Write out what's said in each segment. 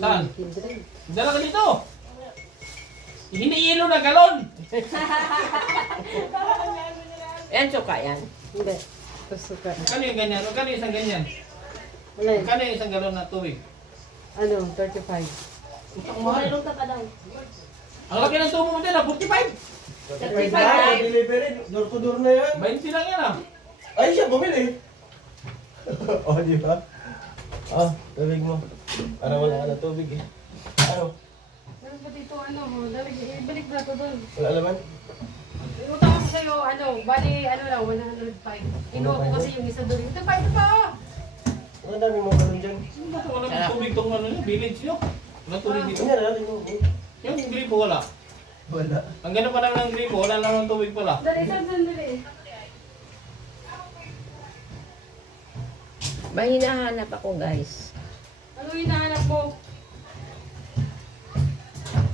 Saan? Dala ka dito. Hiniilo na galon. Yan, suka yan. Hindi. Ito suka. Magkano yung ganyan? Magkano yung isang ganyan? Wala yun. Magkano yung isang galon na tubig? Ano, 35. Ang mahal. Malung ka pa daw. Ang laki ng tubo mo din, 45. 35 na. Delivery, door to door na yan. 20 lang yan ah. Ay, siya bumili. Oh, di ba? Ah, tubig mo. Para wala ka na tubig eh. Ano? Meron pa dito, ano, ibalik na ito doon. Wala laman? Utang ako sa'yo, ano, bali, ano lang, 105. Inuha ko kasi yung isa doon. Ito pa, ito pa! Ang dami mo kalon dyan. Walang tubig tong ano nyo, village nyo. Walang tubig dito. Ganyan na natin mo. Yung gripo wala. Wala. Ang ganda pa namin ng gripo, wala lang ng tubig pala. Dali, sandali. May hinahanap ako, guys. Ano hinahanap mo?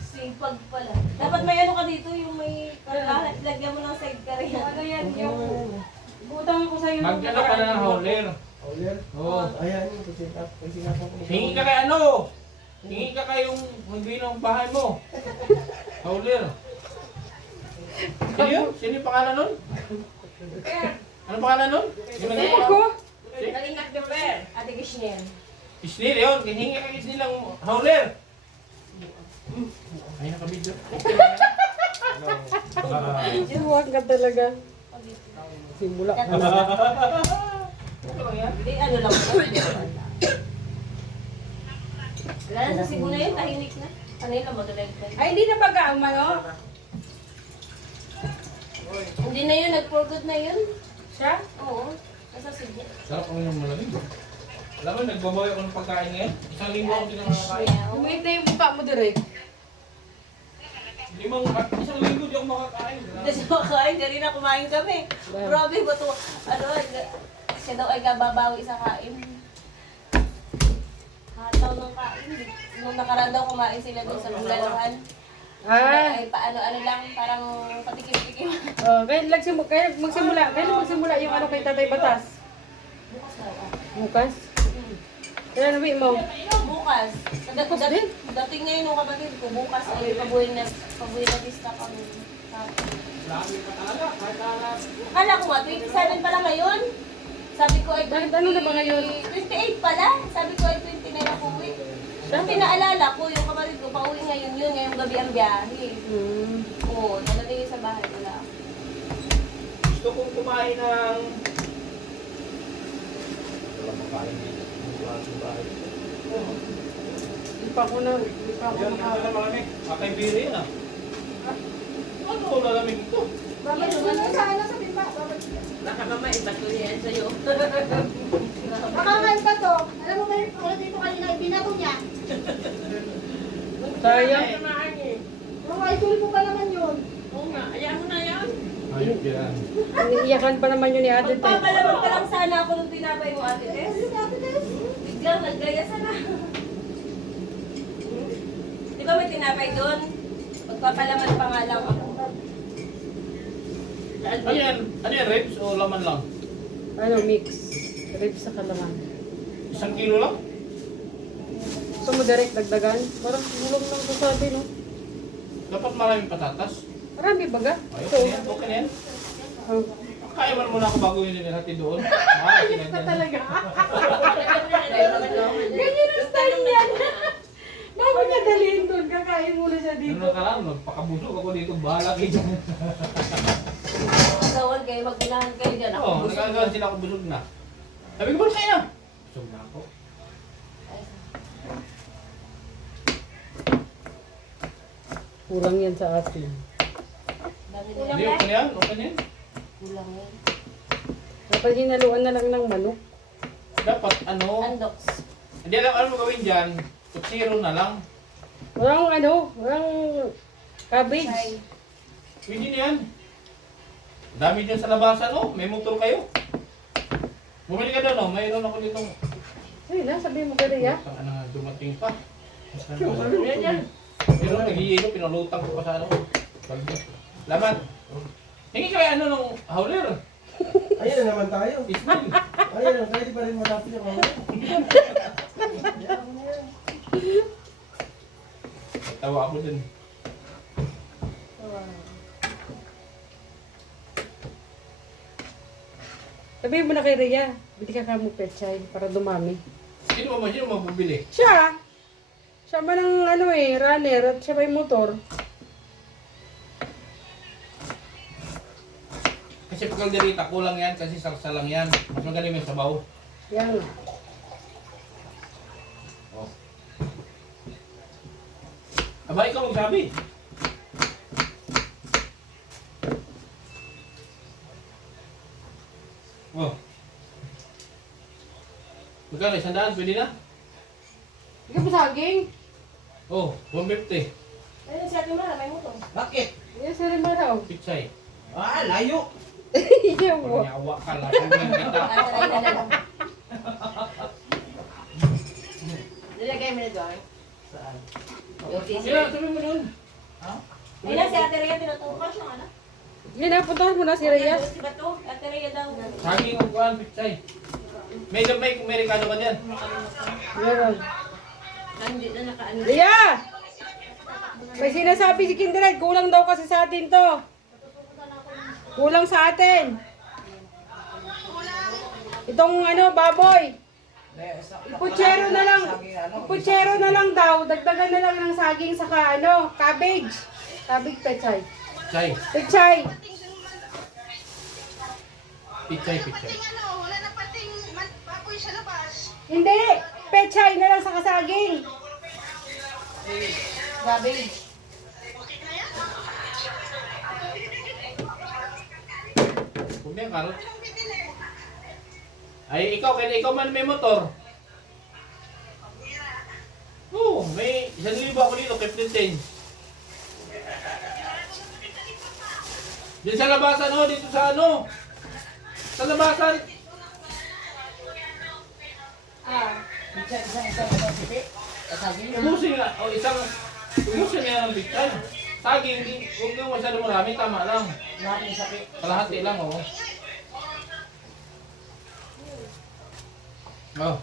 Sipag pala. Dapat may ano ka dito, yung may karalahan. Lagyan mo ng side ka rin. Ano yan, yung... Utang ako sa'yo. Mag-ano ka na ng hauler. Oh, yan. Oo. Ayan, kasi sinapan ko. Hingi ka kay ano? Hingi ka kay yung hindi ng bahay mo. Hauler. Sino yun? Sino yung pangalan nun? Ano pangalan nun? Yung naging Ako? Nalingak the bear. Ate Gishnel. Isnil yun. Hingi ka kay Isnil ng hauler. Ay, nakabidyo. Inuwag ka talaga. Simula ka na. Okay lang yan. Hindi, ano lang. Wala na sa Cebu na yun, tahimik na. Ano yun lang, madulag na. Ay, hindi na baga ang ano? Hindi na yun, nag-for-good na yun. Siya? Oo, nasa Cebu. Sarap ang inyong malamig. Alam mo, nagbabawi ako ng pagkain ngayon. Isang linggo ako din ang makakain. Umiit na yung mukha mo direct. Isang linggo di ako makakain. Hindi siya makain, hindi rin na kumain kami. Grabe ba ito? Ano, siya daw ay kababawi sa kain. Hataw ng kain. Nung nakaraan daw kumain sila doon sa Bulalahan. Ah, Ay, paano-ano lang, parang patikim-tikim. kaya magsimula yung ano kay Tatay Batas. Bukas daw. Bukas? Kaya nabi mo. Bukas. Bukas din? Dating ngayon nung kapatid ko, bukas ay pabuhay na lista kami. Akala ko nga, 27 pala ngayon. Sabi ko ay Bakit ano na ba ngayon? 28 pala. Sabi ko ay 29 ako uwi. Ang pinaalala ko, yung kapatid ko, pauwi ngayon yun, ngayong gabi ang biyahe. Oo, nalating sa bahay wala. Gusto kong kumain ng... Wala makain dito. Hindi pa ako Yan, yan na malamig. Akay biri yan ah. Ano lalamig ito? Nakamamay, ba't ko yan sa'yo? Makakain ka to. Alam mo ba yung tulad dito kanina, binato niya. Sayang. Oh, ay tulpo pa naman yun. Oo nga, ayaw mo na yan. Ayop yan. Iniiyakan pa naman yun ni Ate Tess. Magpapalaman pa lang sana ako nung tinapay mo, Ate Tess. Biglang naggaya sana. Di ba may tinapay doon? Magpapalaman pa nga lang ako. Ano yan? Ano yan? Ribs o laman lang? Ano, mix. Ribs sa kalaman. 1 kilo lang? Gusto mo direct dagdagan? Parang tulong lang ko sabi, no? Dapat maraming patatas. Marami baga. Ayos na yan. Okay na yan. Oh. Kaya mo muna ako bago yun nilahati doon. Ayos na Talaga. Ganyan Ganyan ang style niya. Bago niya dalhin doon, kakain muna siya Ano dito. na ka lang, magpakabusog ako dito. Bahala kayo dyan. Magawan kayo, magbilahan kayo dyan. Ako Oo, busog nagagawa na. sila ako busog na. Sabi ko ba kayo na? Busog na ako. Kulang yan sa atin. Dami na. Hindi, okay na yan. Okay na yan. Kulang yan. Dapat hinaluan na lang ng manok. Dapat ano, Andox. hindi alam mo gawin dyan. Kutsiro na lang. Walang walang cabbage. Ay, Pwede na yan. Dami dyan sa labasan, oh. May motor kayo. Bumili ka doon, oh. Mayroon ako ditong... Ay na, sabi mo ka rin, Ang ano, dumating pa. Yan yan. Pero nag-iilo, pinalutang ko pa sa ano. Laman. Hingi kaya ano nung howler? Ayan na naman tayo. Ismail. Ayan na, pwede pa rin malapit yung mga. Tawa ako din. Sabihin mo na kay Rhea, bili ka kamo pechay para dumami. Sino mabubili? Siya! Siya man ang ano eh, runner at siya may motor. Kasi pag kalderita, kulang yan kasi salsa lang yan. Mas magaling yung sabaw. Yan. Oh. Aba, ikaw magsabi. Oh. Magkano, 100? Pwede na? Hindi ka pa saging? Oh, 150. Ayun, si Ate Mara, may motor. Bakit? Yes, sir, maraw. Pichay. Ah, layo. Hindi mo. Panyawa ka lang. Kung kita. Tatay na lang. Nilagay mo na doon. Saan? Sila, sabi mo doon. Ayun na, si Ate Rhea, tinutukan siya, ano? Yan na, puntahan mo na si Rhea. Si Bato, Ate Rhea daw. Saging ang kuhan, pichay. May gabay kung Amerikano ka dyan. Meron. Hindi na nakaano. Rhea! May sinasabi si Kindered, kulang daw kasi sa atin to. Kulang sa atin. Itong ano, baboy. Putsero na lang. Putsero na lang daw. Dagdagan na lang ng saging saka ano, cabbage. Cabbage pechay. Pichay. Pechay. Pichay, pichay. Wala na pating baboy sa labas. Hindi. Pechay na lang saka saging. Cabbage. Huwag niya, Carl. Ay, ikaw man may motor. Oo, may 1,000 ako dito, Captain Ten. Diyan sa labasan, oh, dito sa ano. Sa labasan. Ubusin nga, o ubusin nga ng bigtan. Saging, huwag yung masyado marami, tama lang. Kalahati lang, oh. Oh.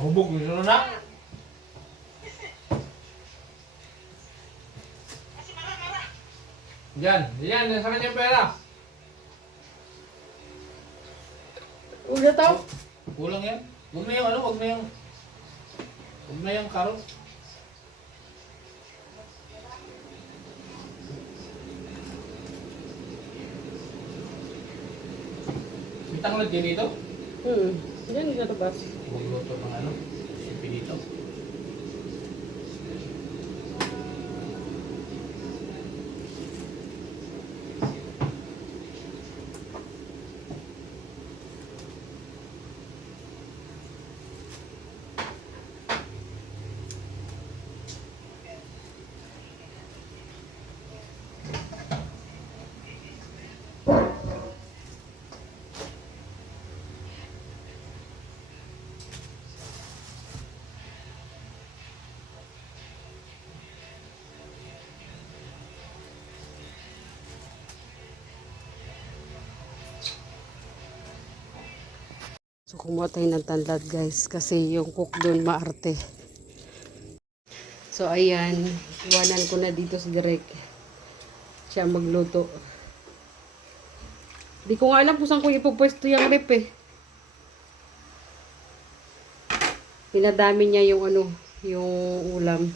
Hubog, gusto na. Diyan, sa kanya yung pera. Ulo to. Kulang yan. Huwag na yung ano, huwag na yung karot. Bitang lang din dito. Yan yung labas. Huwag luto ng ano, sipi dito. So kumuha tayo ng tanlad guys kasi yung cook doon maarte. So ayan, iwanan ko na dito si Direk. Siya magluto. Di ko nga alam kung saan ko ipupwesto yung rep eh. Pinadami niya yung ano, yung ulam.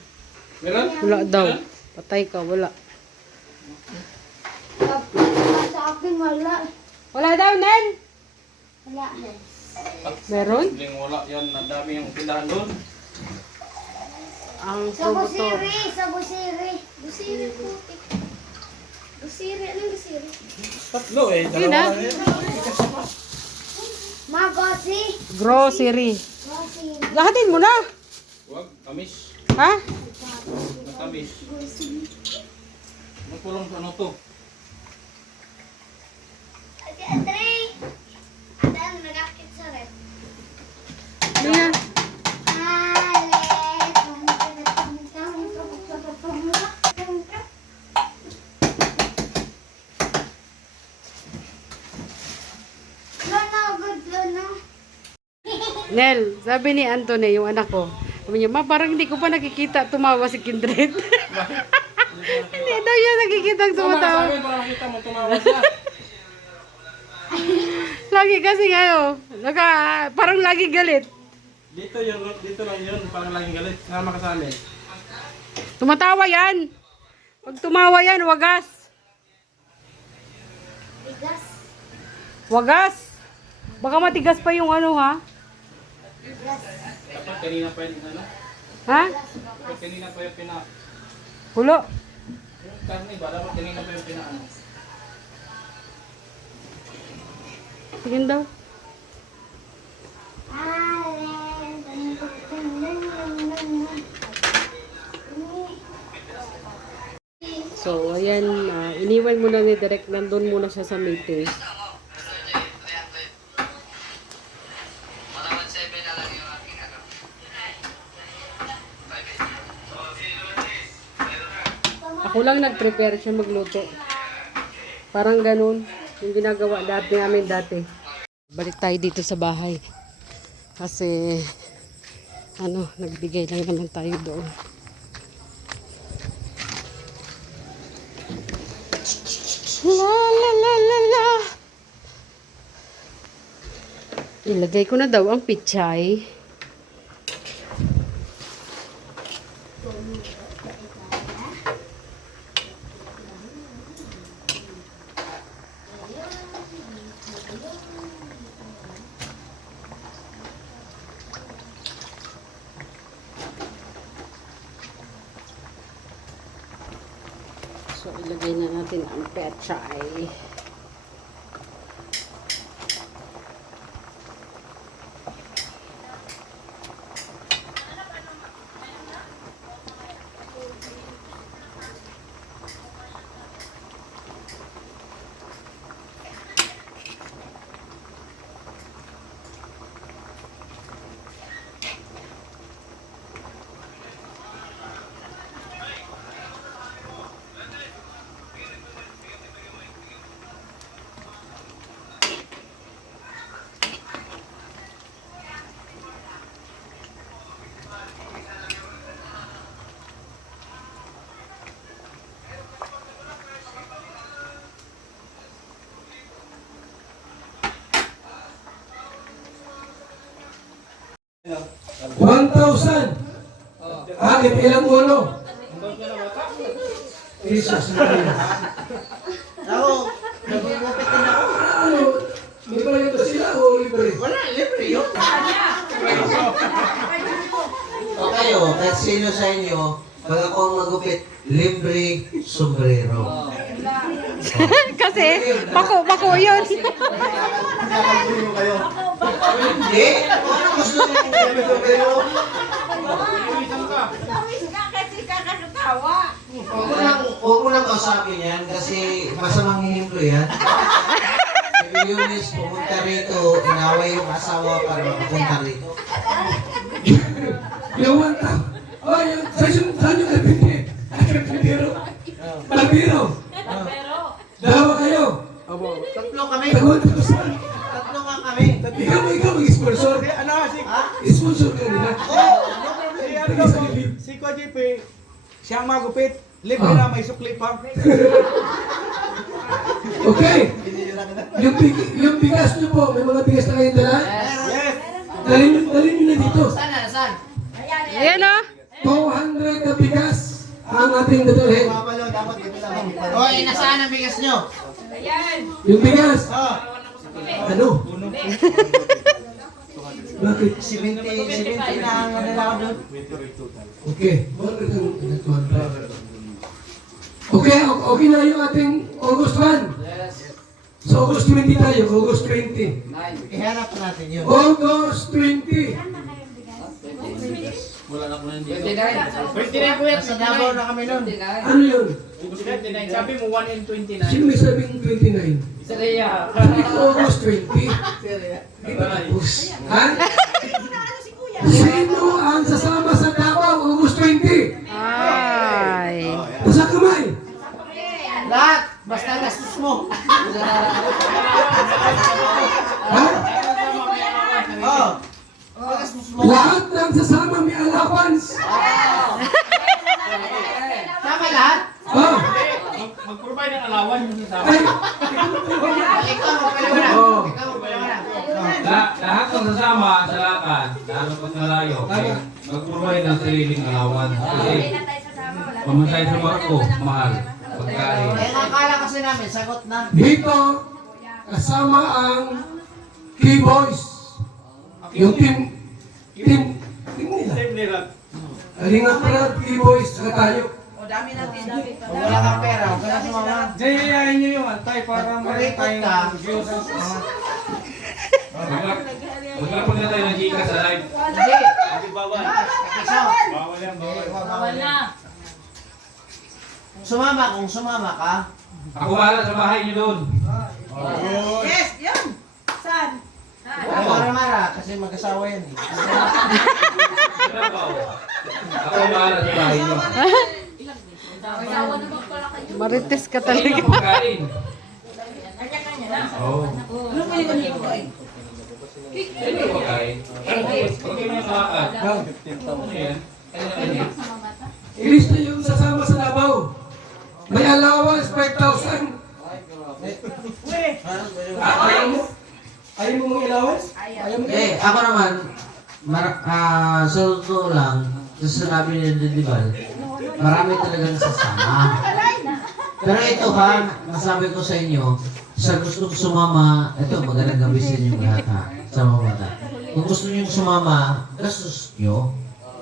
Meron? Wala daw. Patay ka, wala. Sa akin wala. Wala daw, Nen! Wala. Meron? Hindi wala yan, ang dami yung tindahan doon. Ang Sa promotor. busiri, sa busiri. Busiri putik. Busiri, anong busiri? Tatlo eh. Yun ah. Magosi. Grocery. Grocery. Lahatin mo na. Huwag, kamis. Ha? Matamis. Magpulong sa ano to? Ate Andre. Adam, nagakit sa rep. Ano yan? Nel, sabi ni Anthony, yung anak ko, Sabi niya, ma, parang hindi ko pa nakikita tumawa si Kindred. Hindi daw niya nakikita tumatawa. Sabi, para makita mo, tumawa siya. Lagi kasi ngayon, parang lagi galit. Dito lang yun, parang laging galit. Sama ka sa amin. Tumatawa yan. Pag tumawa yan, wagas. Bigas. Wagas. Baka matigas pa yung ano, ha? Dapat kanina pa yun, ano? Ha? Dapat kanina pa yung Hulo. yung karne ba? Dapat kanina pa yung ano? Tingin daw. So, ayan, iniwan muna ni Direk, nandun muna siya sa meeting. Ako lang nag-prepare siya magluto. Parang ganun, yung ginagawa namin dati. Balik tayo dito sa bahay. Kasi, nagbigay lang naman tayo doon. La la la la la. Ilagay ko na daw ang pichay. So, ilagay na natin ang pechay. $1,000. Ilang ulo? Jesus Maria. Ako, nagugupit din ako. Ano? May pa ito sila o libre? Wala, libre yun. O kayo, kahit sino sa inyo, pag ako ang magupit, libre sombrero. Kasi, bako yun. Hindi, kung ano gusto niyo kung libre sombrero, huwag mo nang kausapin yan kasi masamang hihimlo yan. Si Eunice pumunta rito, inaway yung asawa para makapunta rito. Yung 1,000. Oh, yung saan yung kapitid? Kapitiro? Palapiro? Dalawa kayo? Tatlo kami. Tag-1,000. Tatlo nga kami. Ikaw mag-sponsor. Sponsor ka nila. Si Ko JP, siya ang magupit. Libre na, may sukli pa. Okay. Yung bigas nyo po, may mga bigas na kayong dala? Yes! Dalhin nyo na dito. Ayan o. 200 na bigas ang ating dadalhin. O, nasaan ang bigas nyo? Yung bigas. Ano? Bakit? 70 na ang nalaw doon. Okay. 200. Okay na yung ating August 1. So August 20 tayo, August 20. Ihanap natin yun. August 20. Wala na ko na dito. 29 kuya. Nasa Davao na kami nun. Ano yun? 29. Sabi mo 1 and 29. Sino may sabing 29? Saraya. Sabi ko August 20. Ha? Sino ang sasama sa Davao August 20? Ay. Sa kamay. Lahat! Basta gastos mo. Ha? Oo. Gastos mo. Lahat ng ang sasama may allowance. Tama lahat? Oh, Mag-provide ng alawan yung sasama. ay, Ikaw magpaliwanag. Oh. Ikaw magpaliwanag. Lahat ng sasama sa lakad, lalo pag nalayo, mag-provide ng sariling alawan. Kasi pamasahe sa barko, mahal. Pagkain. Eh, akala kasi namin, sagot na. dito, kasama ang Key Boys. Yung team nila. Halika pala, Key Boys, saka tayo. Kung wala kang pera, huwag ka na sumama. Jayayain nyo yung antay para meron Correct tayong ka. views. Maglapag na tayo ng Gcash sa live. Hindi. Iso. Bawal na. Sumama, kung sumama ka, Ako bahala sa bahay niyo doon. Yes, yun. Saan? mara-mara, kasi mag-asawa yan eh. Ako bahala sa bahay niyo. Asawa naman pala kayo. Marites ka Kain talaga. na pagkain. Kanya-kanya na. Oo. Ano ba yung pagkain? Kain na pagkain. Pag kayo na sa lakad. Ano yan? Kanya-kanya. Ilista yung sasama sa Labaw. May allowance, 5,000. Ayaw mo? Ayaw mo mong allowance? Ayaw mo? Eh, ako naman, sa totoo lang, sa sinabi ni Didibal, marami talagang sasama. Pero ito ha, masabi ko sa inyo, sa gustong sumama, ito magandang gabi sa inyo lahat ha, sa mga bata. Kung gusto niyo sumama, gastos nyo.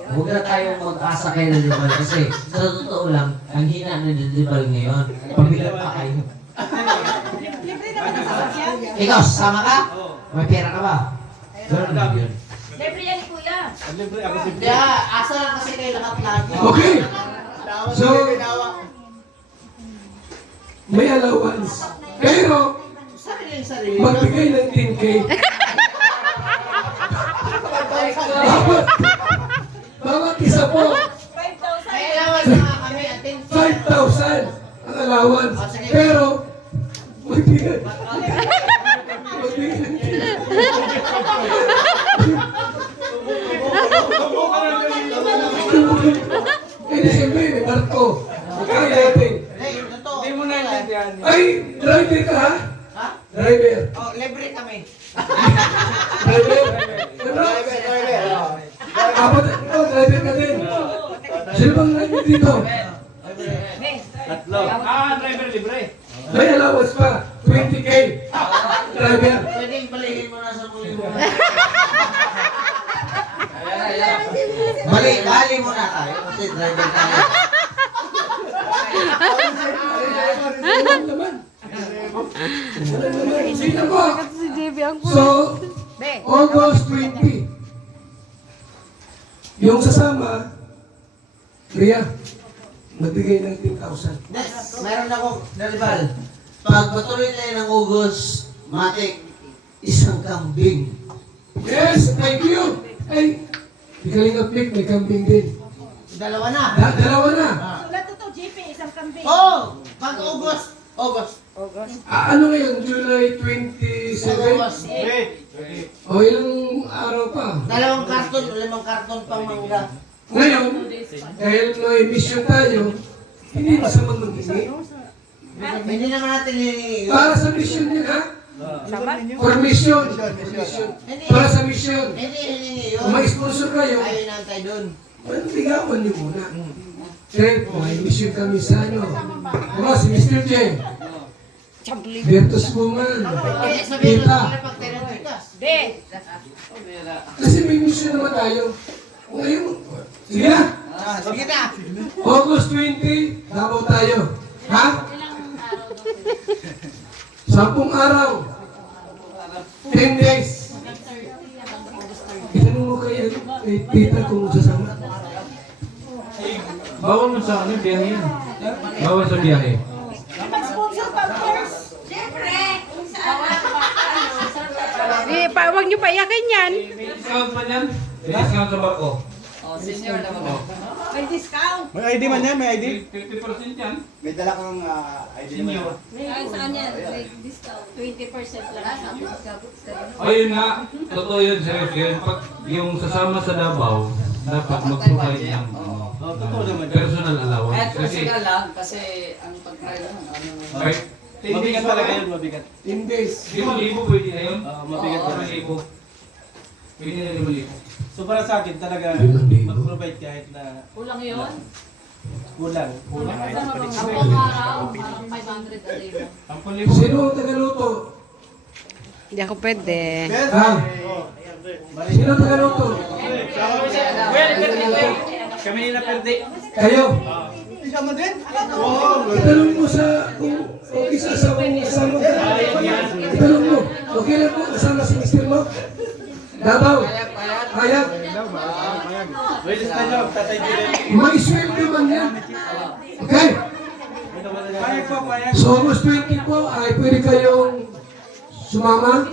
Huwag na tayong mag-asa kay Didibal kasi sa totoo lang, ang hina ni Didibal ngayon, pabilang pa kayo. Ikaw, sasama ka? May pera ka ba? Ganun lang yun. Libre yan ni Kuya. Hindi asa lang kasi kayo lahat lagi. Okay. So, may allowance. Pero, Sarili. magbigay ng 10K. Bawat isa po, 5,000. May allowance na nga kami, atin. 5,000 ang allowance. Pero, magbigay. Eh, siyempre, may barko. Kaya natin. Hey, totoo. Hindi mo naintindihan. Ay, driver ka ha? Ha? Driver. Oh, libre kami. Driver. Ano? Apat, ikaw, driver ka din. Sino bang driver dito? Driver libre. May allowance pa. 20K. Driver. Pwedeng balihin mo na sa muli mo. Bali muna tayo kasi driver tayo. Alam naman. Sino po? Si JB ang So, August 20. Yung sasama, Ria, magbigay ng 10,000. Next, meron ako, Daribal. Pag patuloy tayo ng August, matik, isang kambing. Yes, thank you. Ay, di Kalingap Nick, may kambing din. Dalawa na. Dalawa na. Oh! Pag August. Ano ngayon? July 27? August. O ilang araw pa? Dalawang karton, 5 karton pang mangga. Ngayon, dahil may mission tayo, hindi masamang maghingi. Hindi naman natin hihingi. Para sa mission yun, ha? For mission. Para sa mission. Hindi hihingi yun. Kung may sponsor kayo, Ayaw nantay dun. bigawan niyo muna. Sir, may mission kami sa ano. Ano, si Mr. J. Bertos Bungan. Sabihin mo Kita. na pag tinatikas. Kasi may mission naman tayo. Ngayon, sige na. Sige na. August 20, Davao tayo. Ha? 10 araw. 10 days. Itanong mo kay Tita kung sasama. Bawal mo sa ano, biyahe yan. Bawal sa biyahe. Huwag niyo pa iyakin yan. May discount pa yan? May discount sa barko. Senior na ba? May discount. May ID man yan, may ID. 50% yan. May dala kang ID Senior. Ay, saan yan? May discount. 20% lang. Ayun nga, totoo yun, serious yun. Pag yung sasama sa Davao, dapat mag-provide ng Oh, totoo naman. personal allowance. Kahit Kasi personal lang, kasi ang pag-try lang, kahit Mabigat talaga yun, mabigat. 10 days. 5,000 pwede na yun. Mabigat Oo. talaga. 5,000. Pwede na 5,000. So para sa akin talaga, mag-provide kahit na Kulang yun? kulang. Kulang. Ako araw, parang 500 a day lang. 10,000. Sino ang tagaluto? Hindi ako pwede. Ha? Sino ang tagaluto? Kami nila perde. Kayo? Isama din? Itanong mo sa kung isa sa mga kasama ka. Itanong mo, okay lang po kasama si Mr. Mo? Davao? Hayag? Pwede sa tayo, tatay din. May sweldo man yan. Okay? Payag po, payag. So August 20 po ay pwede kayong sumama.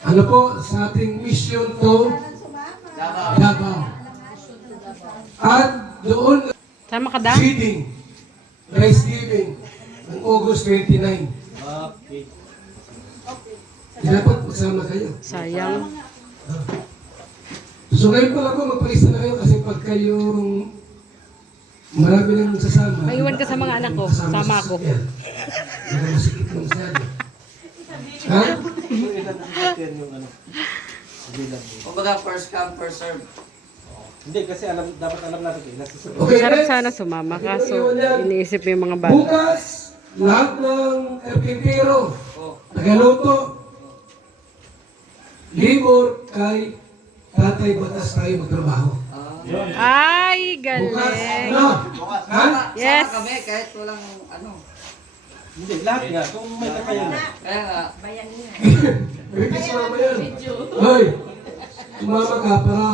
Ano po sa ating mission to Davao. At doon Sama ka da? feeding, rice giving ng August 29. Okay. Dapat magsama kayo. Sayang. So ngayon pa ako, magpalista na kayo kasi pag kayong marami nang sasama. Maiwan ka sa mga anak ko. kasama Sama sa ako. sasakyan. Nakamusikit mo masyado. Ha? Yan yung ano. Bilang. Kumbaga first come, first serve. Hindi, kasi dapat alam natin kayo. Nasusunod. Okay, Sarap next. sana sumama kaso iniisip yung mga bata. Bukas, lahat ng karpintero, tagaluto, libor kay Tatay Batas tayo magtrabaho. Ay, Bukas, galing. ano? Ha? Yes. Sama kami kahit walang ano. Hindi, lahat nga. Kung may kakayan. Kaya nga, Pwede sumama yan. Hoy, sumama ka para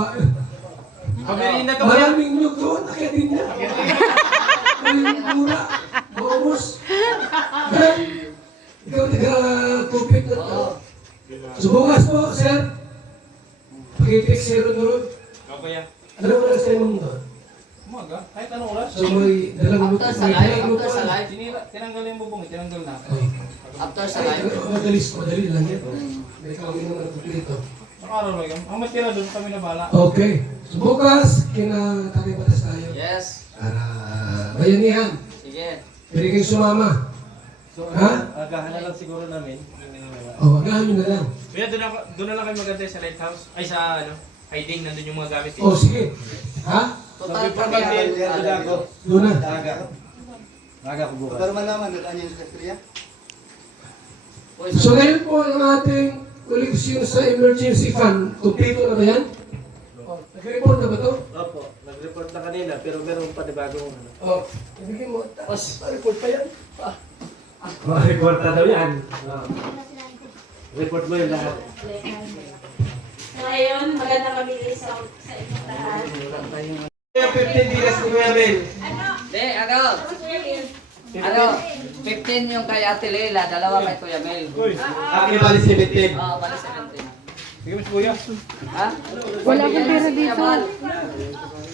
Pabili na to. maraming nyug doon, akitin niya. Maraming mura, maubos. Ikaw taga-kupit na to. So bukas po, sir. Pag-i-text sir doon. Kapaya. Ano mo na sa imong doon? Umaga. Kahit anong oras. So may dalang luto. after sa May live, dalang luto. after sa live, Tinanggal yung bubong. Tinanggal na. after sa Ay, live. madali lang yan. May kami naman ang dito. Ang araw lang yan. Ang matira doon kami na bala. Okay. So bukas, kina Tatay Batas tayo. Yes, Para bayanihan. sige. Pwede kayong sumama. So, Ha? agahan na lang siguro namin. O, agahan nyo na lang. Kuya, doon na lang kami magantay sa lighthouse. Ay, sa ano, hiding. Nandun yung mga gamit. O, sige. Ha? Total Before mag-end, ako. Doon na. Aga. Aga ko bukas. Pero malaman, nagkaan yung sekretariya? So ngayon po ang ating koleksyon sa emergency fund. Kompleto na ba yan? Nag-report na ba to? Opo, nag-report na kanina, pero meron pa na bagong ano. O, ibigay mo. Tapos, report pa yan. Report na daw yan. Report mo yung lahat. Ngayon, maganda kami sa inyong lahat. Yung 15 dinas ni Kuya Mel. Hindi, ano, 15 yung kay Ate Leila, dalawa kay Kuya Mel. Akin bali 17. Oo, bali 17. Sige mas Kuya. Ha? Wala akong pera dito.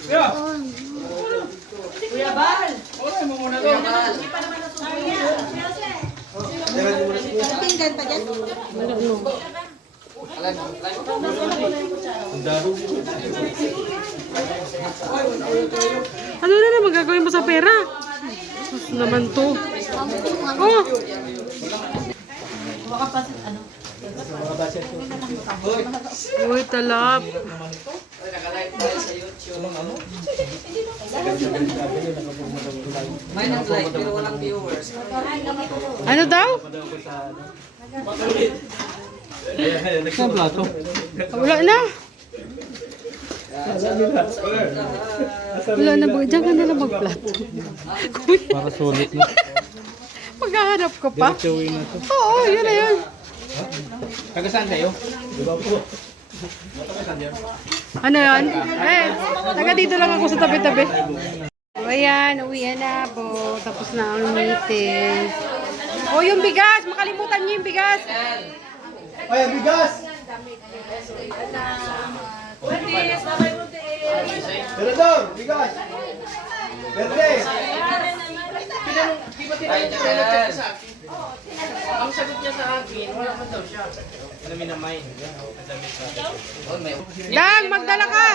Kuya! Kuya Bal! Oray mo muna to. Kuya Bal. Pinggan pa dyan. Ano na naman gagawin mo sa pera? Sus naman to. Oh! Mga baset ko. Uy, talap. Naka-live tayo sa YouTube. May nag-like pero walang viewers. Ano daw? Nagsan plato. Wala na. Wala na ba? Diyan ka na lang mag-plot. Para sulit na. Maghahanap ka pa? Chewing na to. Oo, yun na yun. Taga saan kayo? Di ba po? Ano yun? Eh, taga dito lang ako sa tabi-tabi. So, ayan, uwian na po. Tapos na ang meeting. Oh, yung bigas! Makalimutan niyo yung bigas! Ay, bigas! Buntis, babay buntis. Senador, bigas. Verde. Di ba tinanong sa akin? Ang sagot niya sa akin, wala man daw siya. Alam mo naman. Dang, magdala ka!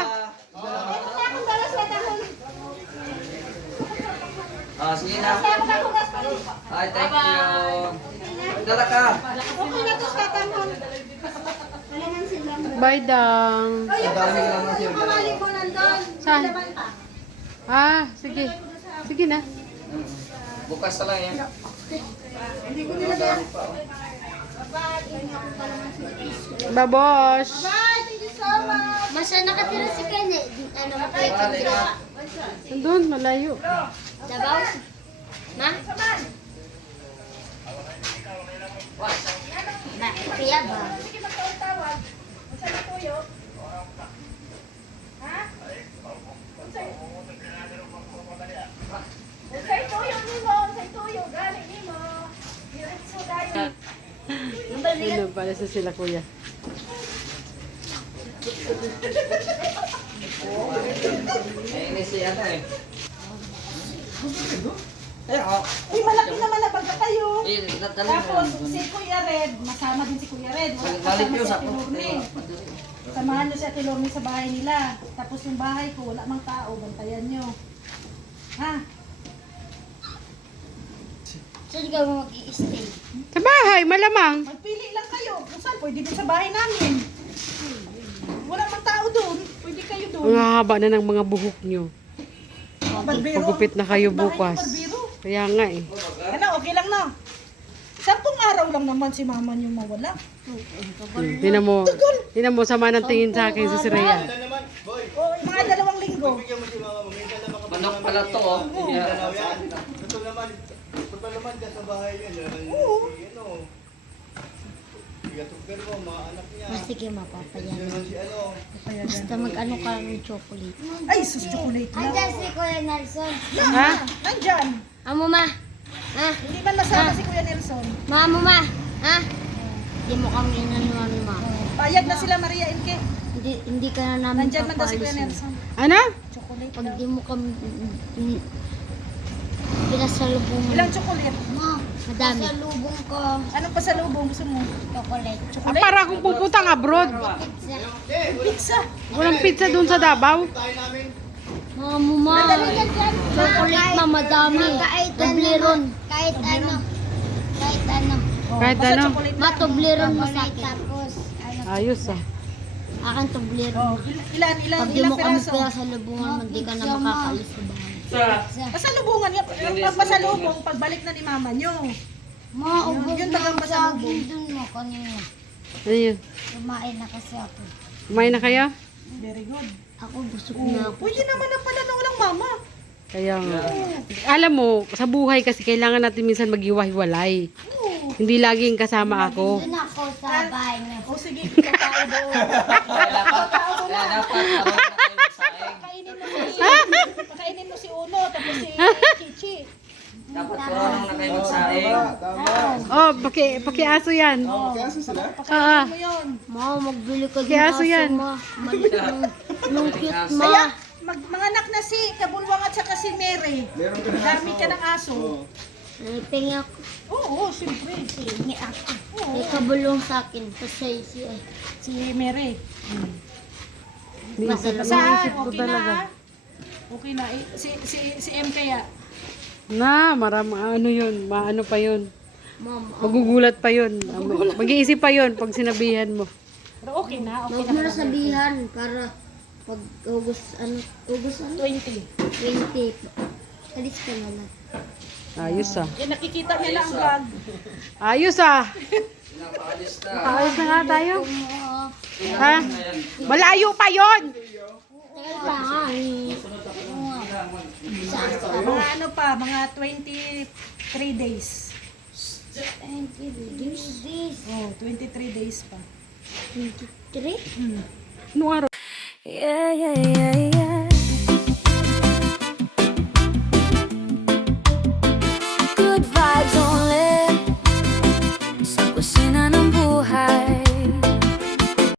Sige na. Ay, thank you. Dala ka. Okay na to sa tanong. Alaman sila. Bye, Dang. Yung kamali ko nandun. Saan? Ah, sige. Sige na. Bukas na lang yan. Hindi ko nilagyan. Babosh! Bye! Thank you so much! Masa nakatira si Kennedy? Ano ka kayo? Nandun, malayo. Dabaw? Ma? Kaya ba? Ano pala sa sila, kuya? Ini si ano eh. Uy, malaki naman na baga kayo. Tapos, Tapos, si Kuya Red, masama din si Kuya Red. balik Kasama yun si sa Ate Lorne. Samahan niyo si Ate Lorne sa bahay nila. Tapos yung bahay ko, wala mang tao, bantayan niyo. Ha? Saan ka mag-i-stay? Sa bahay, malamang. Magpili lang kayo. Kung saan, pwede din sa bahay namin. Wala mang tao doon. Pwede kayo doon. Ang haba na ng mga buhok nyo. Barbero. Pagupit na kayo Bahay ng bukas. barbero. Kaya nga eh. Ano, okay lang na. 10 araw lang naman si mama niyo mawala. Tinan mo, sama ng tingin sa akin si Rhea. O, mga 2 linggo. manok pala to oh. Ito naman ka sa bahay niya. Oo. Ano? Igatuggan mo, mga anak niya. Sige, mapapayan. Naman si ano. Basta mag-ano ka ng chocolate. Ay, sus, chocolate na. Andyan si Kuya Nelson. Ha? Nandyan. Amo ma. Ha? Hindi man nasama si Kuya Nelson. Mamo ma. Ha? Hindi mo kami inanuan ma. Payag na sila Maria Enke. Hindi ka na namin Nandyan man daw si Kuya papalisin. Nelson. Ano? Chocolate Pag daw. di mo kami pinasalubungan. Ilang chocolate? Ma, madami. Pasalubong ko. Anong pasalubong gusto mo? Chocolate. Ah, para akong pupuntang abroad. Pizza. Walang pizza dun sa Davao. Mamo ma. Chocolate ma, madami. Toblerone. Kahit ano. Kahit ano. Kahit Basta ano. chocolate Ma, lang. toblerone mo sa akin. Tapos, ano. Ayos ah. Akin toblerone. Ilan Pag di mo kami piraso? pinasalubungan, hindi ka na makakalis sa bahay. Pasalubungan niya. Yung pasalubong, pagbalik na ni mama niyo. Ma, ubos Yun na talagang ang pasalubong. saging dun mo kanina. Ayun. Kumain na kasi ako. Kumain na kayo? Very good. Ako busog na ako. Pwede naman na pala na walang mama. Kaya nga. Alam mo, sa buhay kasi kailangan natin minsan maghiwa-hiwalay. Hindi laging kasama ako. Doon ako sa bahay niya. O sige, tao doon. Tao doon na. Pakainin mo si Uno, tapos si Chichi. Dapat marunong na kayo magsaing. Oh, pakiaso yan. Pakainin mo yun. Ma, magbili ka Kaya aso aso, yan. ma. Nung cute, ma. Kaya, manganak na si Kabulwang at saka si Mary. Dami ka ng aso. Naliping ako. Oo, siyempre. Hingi ako. May kabulong sa akin. Kasi Si Mary. Masarap. Saan? ko Okay na talaga. ha? Okay na. Si M kaya. Na, ano yun, maano pa yun. Mama. Magugulat pa yun. Mag-iisip pa yun pag sinabihan mo. Pero okay na. Okay Huwag mo na sabihan para pag August ano? 20. 20. Alis ka na lang. Ayos ah. Yan, nakikita niya lang ang vlog. Ayos ah. Ayos na nga tayo. Ha? Malayo pa yon. Mga ano pa, mga 23 days. 20 days. Oh, 23 days pa. 23? Anong araw? Yeah, yeah, yeah, yeah.